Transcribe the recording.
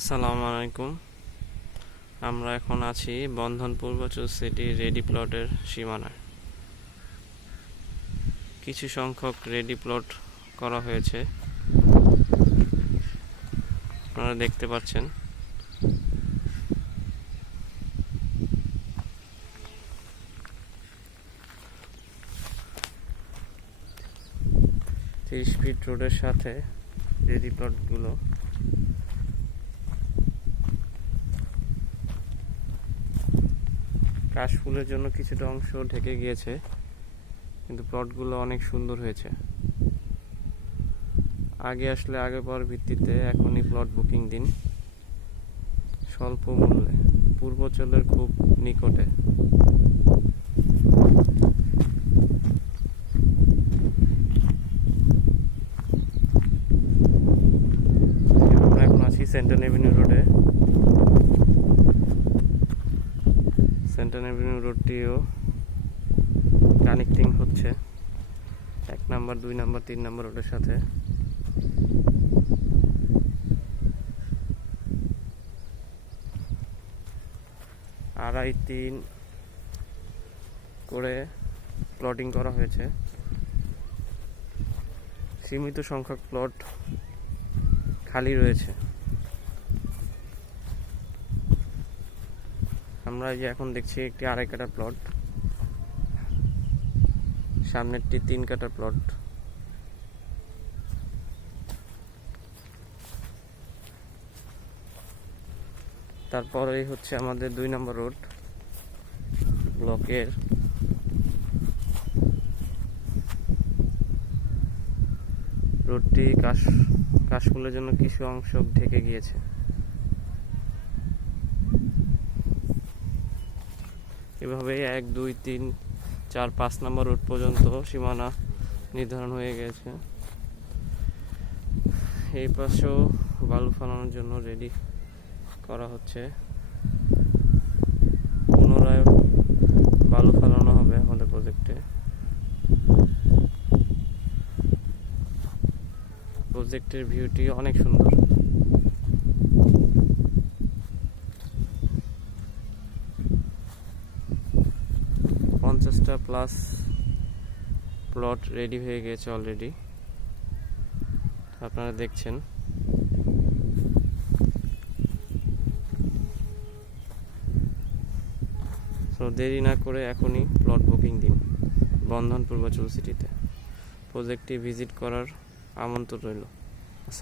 আসসালামু আলাইকুম। আমরা এখন আছি বন্ধন পূর্বাচল সিটি রেডি প্লটের সীমানায়। কিছু সংখ্যক রেডি প্লট করা হয়েছে, আপনারা দেখতে পাচ্ছেন। ত্রিশ ফিট রোডের সাথে রেডি প্লটগুলো। কাশফুলের জন্য কিছুটা অংশ ঢেকে গিয়েছে, কিন্তু প্লটগুলো অনেক সুন্দর হয়েছে। আগে আসলে আগে পাওয়ার ভিত্তিতে এখনই প্লট বুকিং দিন, স্বল্প মূল্যে, পূর্বাচলের খুব নিকটে। আমরা এখন আছি সেন্ট্রাল এভিনিউ রোডে। সেন্ট্রাল এভিনিউ রোডটিও কানেক্টিং হচ্ছে 1 নাম্বার, 2 নাম্বার, 3 নাম্বার রোডের সাথে। আড়াই 3 করে প্লটিং করা হয়েছে। সীমিত সংখ্যক প্লট খালি রয়েছে। আমরা যে এখন দেখছি একটি 2.5 কাঠা প্লট, সামনেরটি 3 কাঠা প্লট। তারপরেই হচ্ছে আমাদের 2 নম্বর রোড ব্লকের। রোডটি কাশফুলের জন্য কিছু অংশ ঢেকে গিয়েছে। এভাবে 1, 2, 3, 4, 5 নম্বর রোড পর্যন্ত সীমানা নির্ধারণ হয়ে গেছে। এই পাশেও বালু ফেলানোর জন্য রেডি করা হচ্ছে। পুনরায় বালু ফেলানো হবে আমাদের প্রজেক্টে। প্রজেক্টের ভিউটি অনেক সুন্দর। +50 প্লট রেডি হয়ে গেছে অলরেডি, আপনারা দেখছেন। তো দেরি না করে এখনই প্লট বুকিং দিন বন্ধন পূর্বাচল সিটিতে। প্রজেক্টটি ভিজিট করার আমন্ত্রণ রইল।